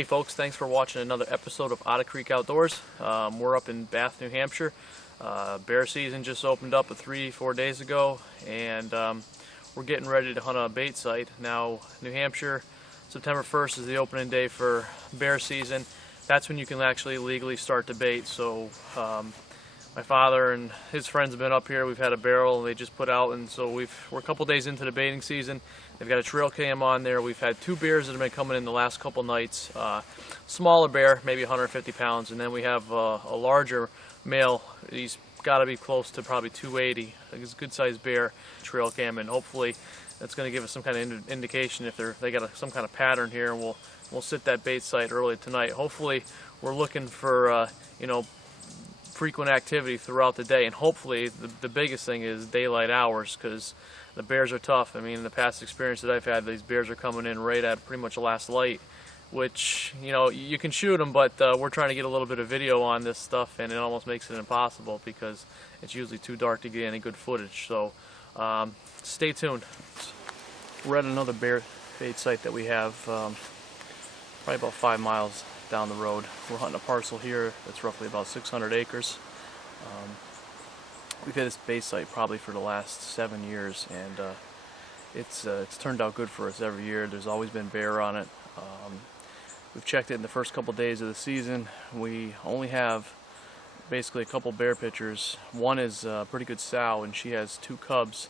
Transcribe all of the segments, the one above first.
Hey folks, thanks for watching another episode of Otter Creek Outdoors. We're up in Bath, New Hampshire. Bear season just opened up 3-4 days ago, and we're getting ready to hunt a bait site. Now, New Hampshire, September 1st is the opening day for bear season. That's when you can actually legally start to bait. So my father and his friends have been up here. We've had a barrel and they just put out, and so we're a couple days into the baiting season. They've got a trail cam on there. We've had 2 bears that have been coming in the last couple nights. Smaller bear, maybe 150 pounds, and then we have a larger male. He's got to be close to probably 280. He's a good sized bear. Trail cam, and hopefully that's going to give us some kind of indication if they got some kind of pattern here, and we'll sit that bait site early tonight. Hopefully we're looking for frequent activity throughout the day, and hopefully the biggest thing is daylight hours, because the bears are tough. I mean, in the past experience that I've had, these bears are coming in right at pretty much last light, which, you can shoot them, but we're trying to get a little bit of video on this stuff, and it almost makes it impossible because it's usually too dark to get any good footage. So stay tuned. We're at another bear bait site that we have probably about 5 miles down the road. We're hunting a parcel here that's roughly about 600 acres. We've had this bait site probably for the last 7 years, and it's turned out good for us every year. There's always been bear on it. We've checked it in the first couple days of the season. We only have basically a couple bear pictures. One is a pretty good sow, and she has 2 cubs.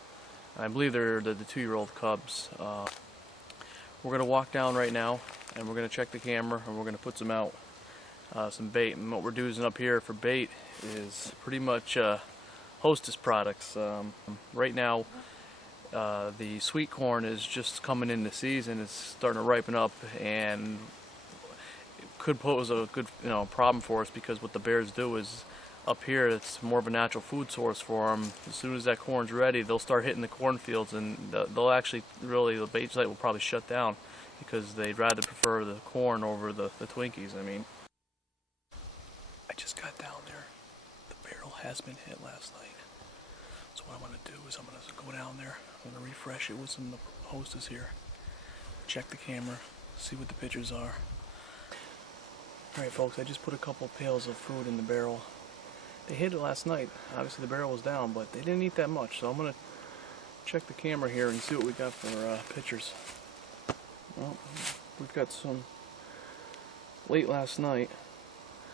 I believe they're the 2-year-old cubs. We're going to walk down right now, and we're going to check the camera, and we're going to put some out, some bait. And what we're doing up here for bait is pretty much Hostess products. Right now, the sweet corn is just coming into season. It's starting to ripen up, and it could pose a good problem for us, because what the bears do is, up here it's more of a natural food source for them. As soon as that corn's ready, they'll start hitting the cornfields, and they'll actually the bait site will probably shut down, because they'd rather prefer the corn over the Twinkies. I mean, I just got down there. The barrel has been hit last night. So what I'm going to do is I'm going to go down there. I'm going to refresh it with some of the Hostess here. Check the camera, see what the pictures are. Alright folks, I just put a couple pails of food in the barrel. They hit it last night. Obviously the barrel was down, but they didn't eat that much. So I'm going to check the camera here and see what we got for pictures. Well, we've got some late last night,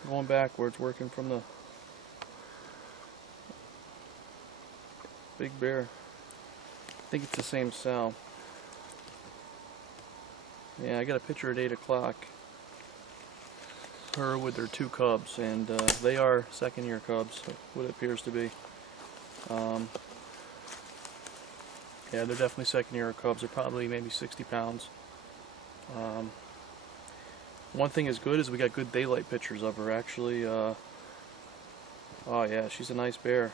going backwards, working from the big bear. I think it's the same sow. Yeah, I got a picture at 8 o'clock. Her with their 2 cubs, and they are 2nd-year cubs, what it appears to be. Yeah, they're definitely 2nd-year cubs. They're probably maybe 60 pounds. One thing is good is we got good daylight pictures of her, actually. Oh yeah, she's a nice bear.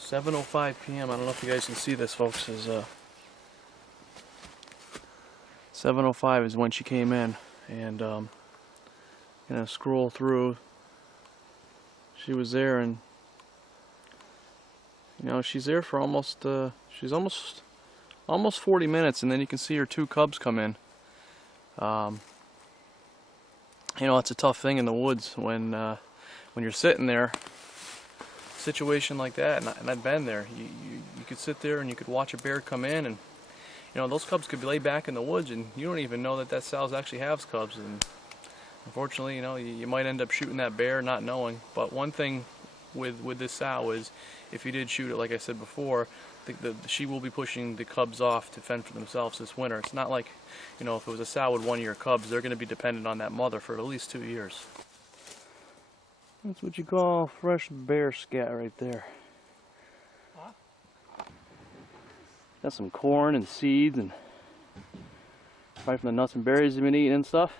7:05 p.m. I don't know if you guys can see this, folks. 7:05 is when she came in, and gonna scroll through. She was there, and she's there for almost she's almost 40 minutes, and then you can see her 2 cubs come in. It's a tough thing in the woods when you're sitting there. Situation like that, and I've been there. You could sit there and you could watch a bear come in, and those cubs could be laid back in the woods, and you don't even know that sow actually has cubs. And unfortunately, you might end up shooting that bear not knowing. But one thing with this sow is, if you did shoot it, like I said before, she will be pushing the cubs off to fend for themselves this winter. It's not like, if it was a sow with 1-year cubs, they're going to be dependent on that mother for at least 2 years. That's what you call fresh bear scat right there. Huh? Got some corn and seeds, and right from the nuts and berries you've been eating and stuff.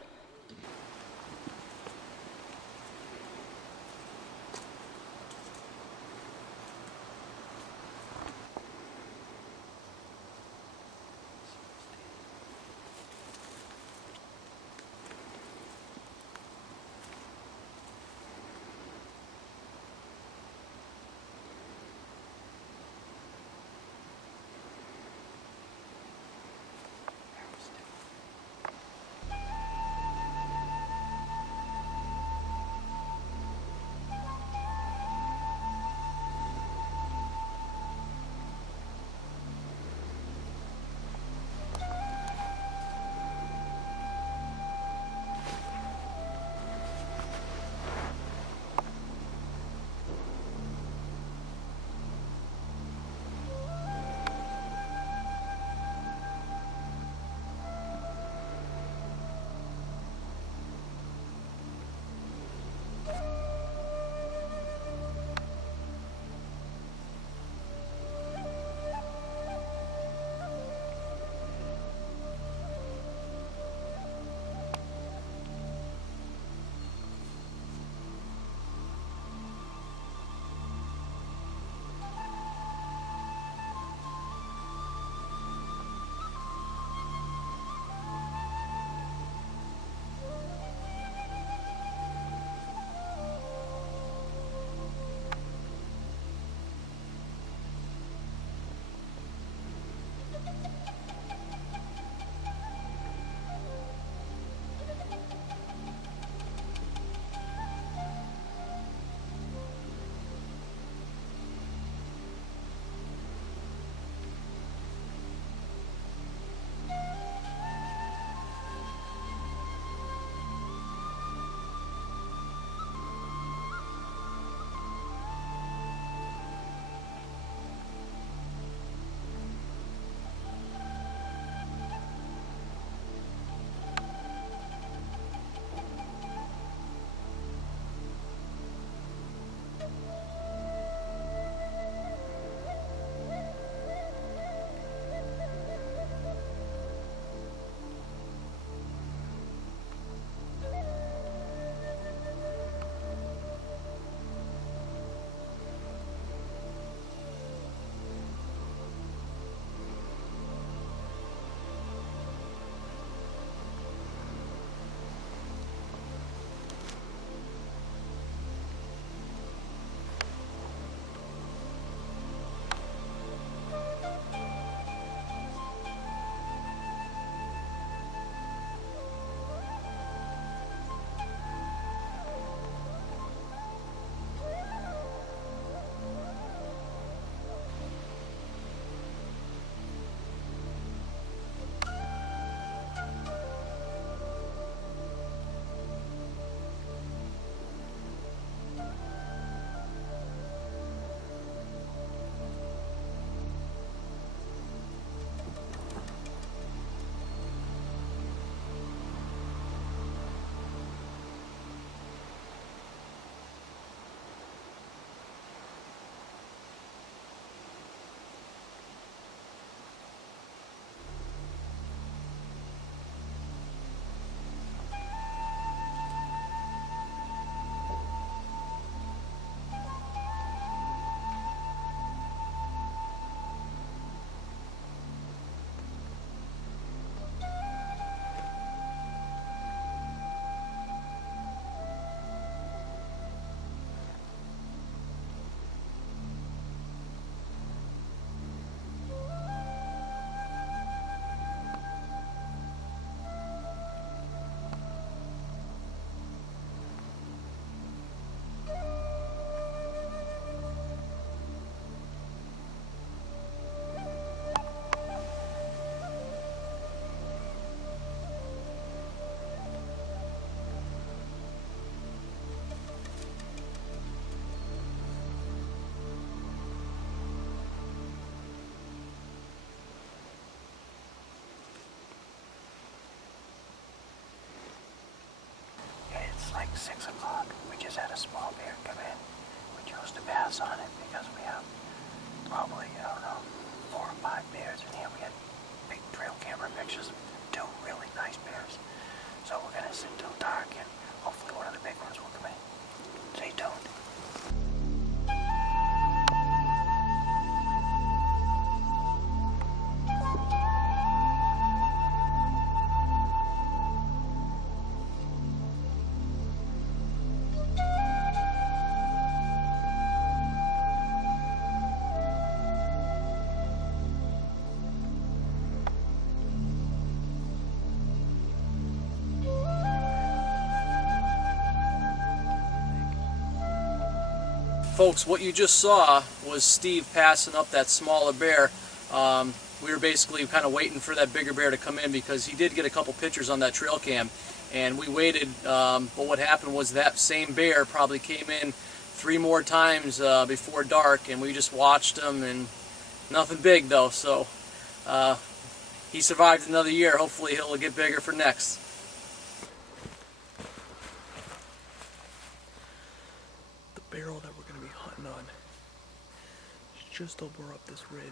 just had a small bear come in. We chose to pass on it because we have probably, I don't know, 4 or 5 bears in here. We had big trail camera pictures of 2 really nice bears. So we're going to sit till dark and hopefully one of the big ones will come in. Stay tuned. Folks, what you just saw was Steve passing up that smaller bear. We were basically kind of waiting for that bigger bear to come in because he did get a couple pictures on that trail cam, and we waited, but what happened was that same bear probably came in 3 more times before dark, and we just watched him, and nothing big though, so he survived another year. Hopefully he'll get bigger for next. Barrel that we're going to be hunting on is just over up this ridge,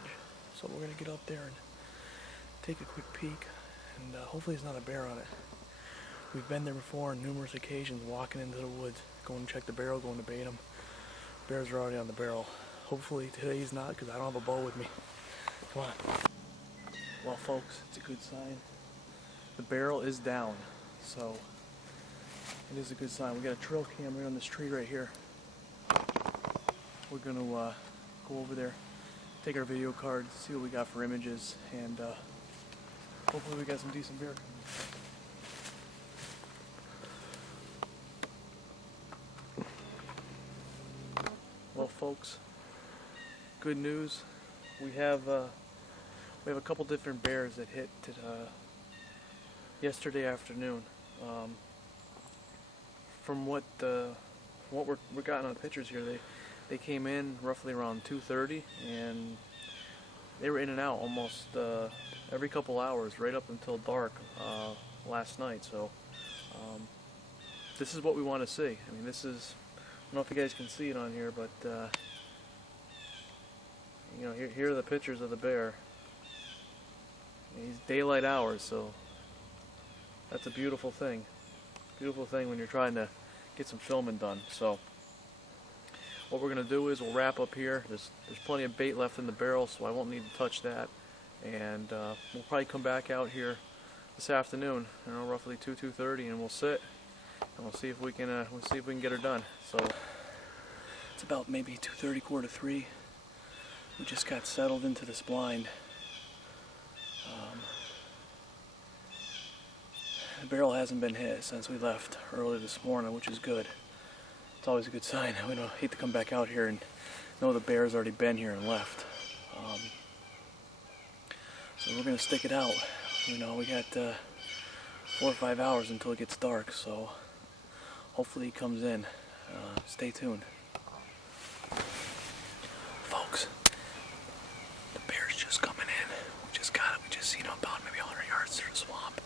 so we're going to get up there and take a quick peek, and hopefully there's not a bear on it. We've been there before on numerous occasions, walking into the woods, going to check the barrel, going to bait them. Bears are already on the barrel. Hopefully today he's not, because I don't have a bow with me. Come on. Well folks, it's a good sign. The barrel is down, so it is a good sign. We got a trail cam right on this tree right here. We're going to go over there, take our video card, see what we got for images, and hopefully we got some decent bear. Well folks, good news. We have a couple different bears that hit yesterday afternoon. From what we're gotten on the pictures here, they came in roughly around 2:30, and they were in and out almost every couple hours, right up until dark last night. So this is what we want to see. I mean, this is, I don't know if you guys can see it on here, but you know, here are the pictures of the bear. He's daylight hours, so that's a beautiful thing. Beautiful thing when you're trying to get some filming done. So what we're going to do is we'll wrap up here. There's plenty of bait left in the barrel, so I won't need to touch that. And we'll probably come back out here this afternoon, you know, roughly 2:30, and we'll sit and we'll see if we can get her done. So it's about maybe 2:30, 2:45. We just got settled into this blind. The barrel hasn't been hit since we left early this morning, which is good. It's always a good sign. We don't hate to come back out here and know the bear's already been here and left. So we're gonna stick it out. You know, we got 4 or 5 hours until it gets dark, so hopefully he comes in. Stay tuned. Folks, the bear's just coming in. We just got it. We just seen him about maybe 100 yards through the swamp.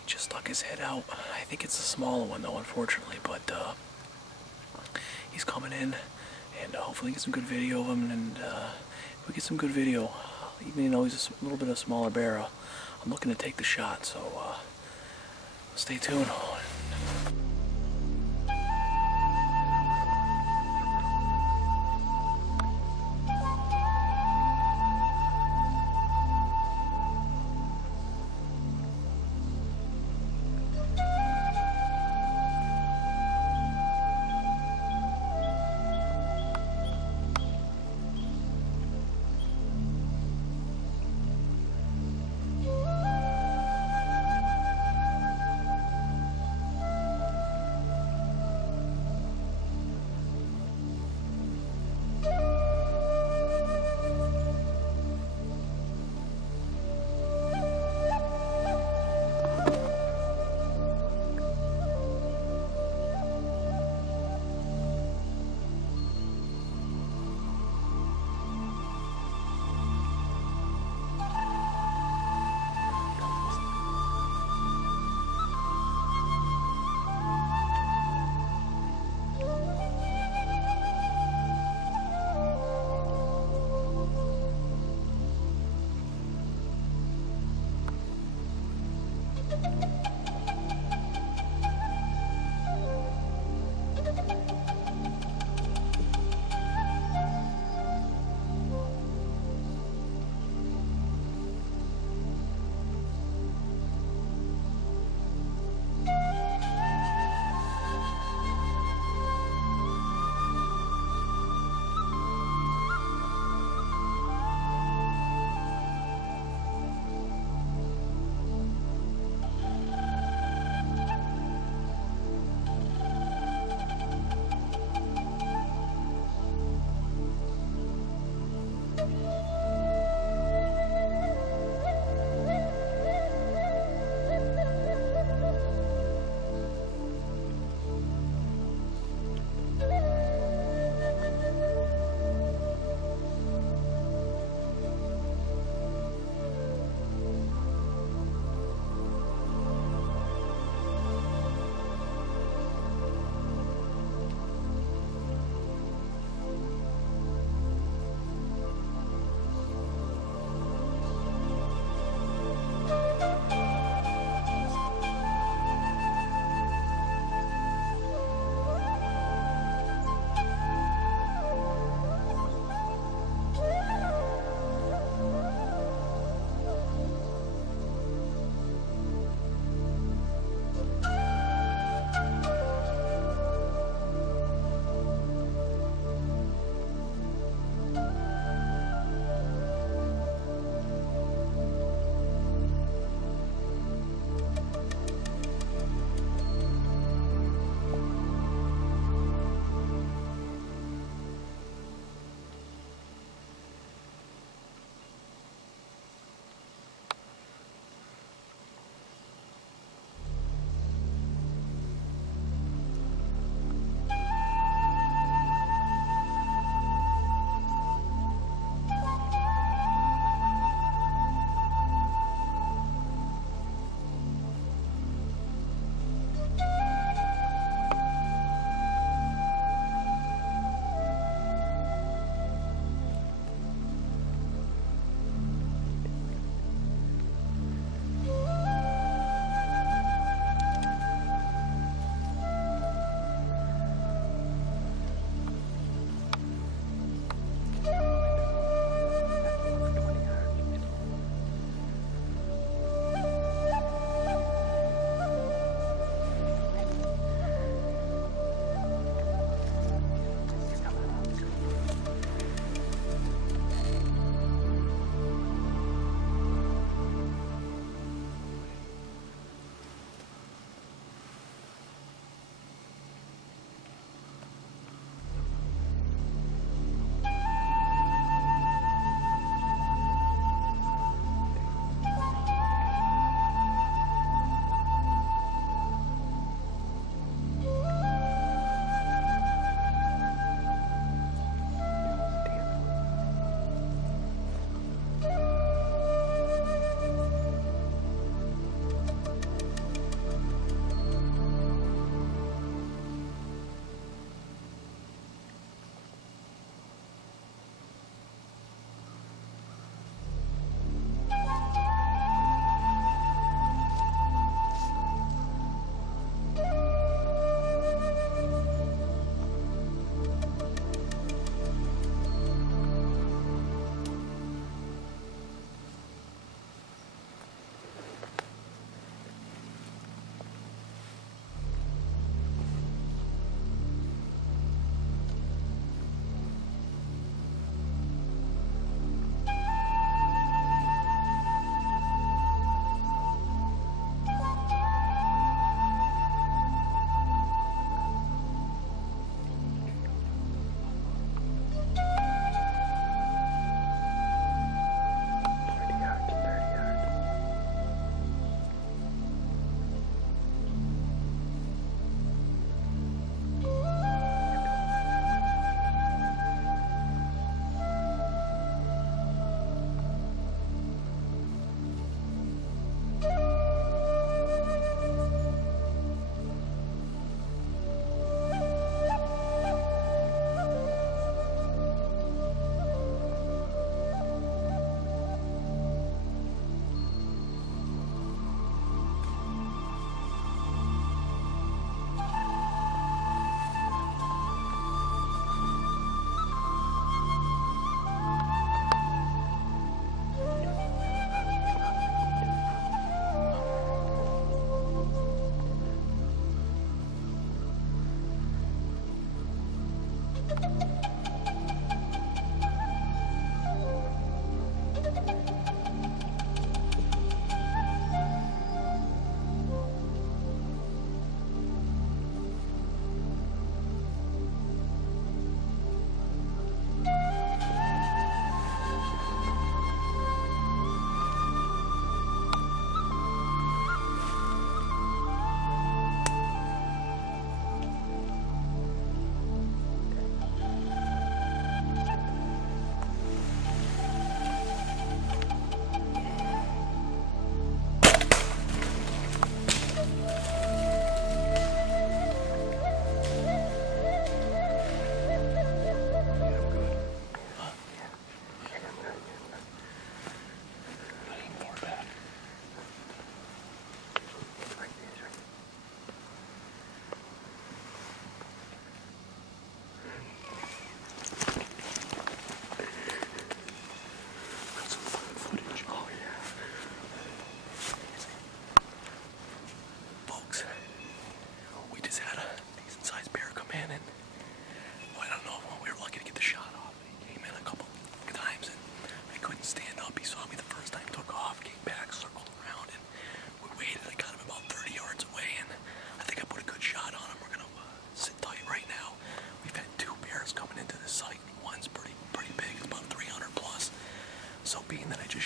He just stuck his head out. I think it's a smaller one though, unfortunately, but he's coming in, and hopefully get some good video of him. And if we get some good video, even though he's a little bit of a smaller bear, I'm looking to take the shot. So stay tuned.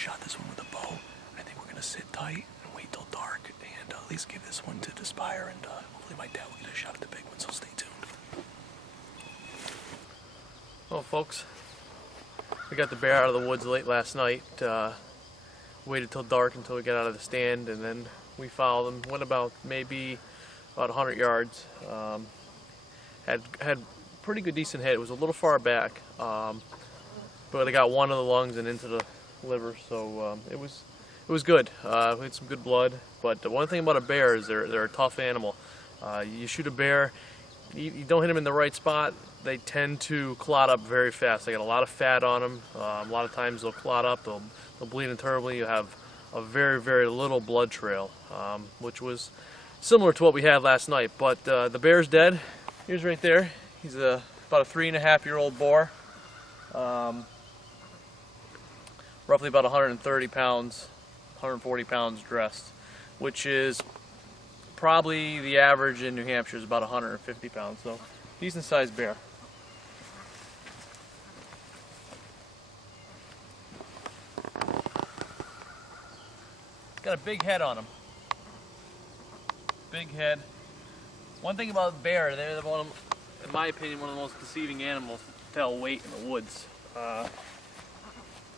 shot this one with a bow. I think we're gonna sit tight and wait till dark and at least give this one to Spire, and hopefully my dad will get a shot at the big one, so stay tuned. Well, folks, we got the bear out of the woods late last night. Waited till dark until we got out of the stand, and then we followed him. Went about maybe about 100 yards. Had pretty good, decent hit. It was a little far back, but I got one of the lungs and into the liver, so it was good. We had some good blood. But the one thing about a bear is they're a tough animal. You shoot a bear, you don't hit them in the right spot, they tend to clot up very fast. They got a lot of fat on them. A lot of times they'll clot up, they'll bleed internally. You have a very, very little blood trail, which was similar to what we had last night. But the bear's dead. Here's right there. He's about a 3.5-year-old boar. Roughly about 130 pounds, 140 pounds dressed, which is probably the average in New Hampshire is about 150 pounds. So decent sized bear. Got a big head on him. Big head. One thing about bear, they're one of, in my opinion, one of the most deceiving animals to tell weight in the woods.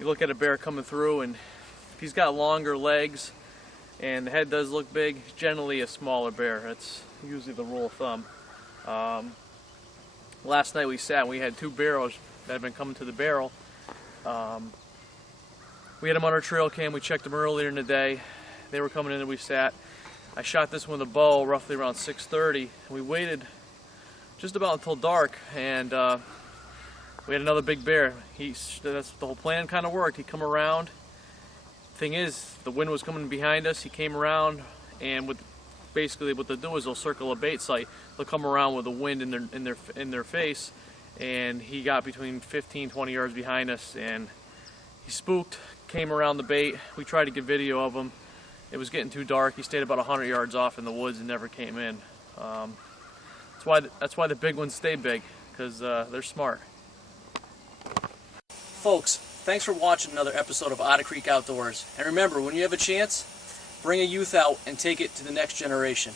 You look at a bear coming through, and if he's got longer legs and the head does look big, it's generally a smaller bear. That's usually the rule of thumb. Last night we sat and we had 2 barrels that had been coming to the barrel. We had them on our trail cam. We checked them earlier in the day. They were coming in and we sat. I shot this one with a bow roughly around 6:30. We waited just about until dark, and we had another big bear. That's the whole plan kind of worked. He come around. Thing is, the wind was coming behind us. He came around, and basically what they'll do is they'll circle a bait site. They'll come around with the wind in their face, and he got between 15-20 yards behind us, and he spooked, came around the bait. We tried to get video of him. It was getting too dark. He stayed about 100 yards off in the woods and never came in. That's why the big ones stay big, because they're smart. Folks, thanks for watching another episode of Otter Creek Outdoors. And remember, when you have a chance, bring a youth out and take it to the next generation.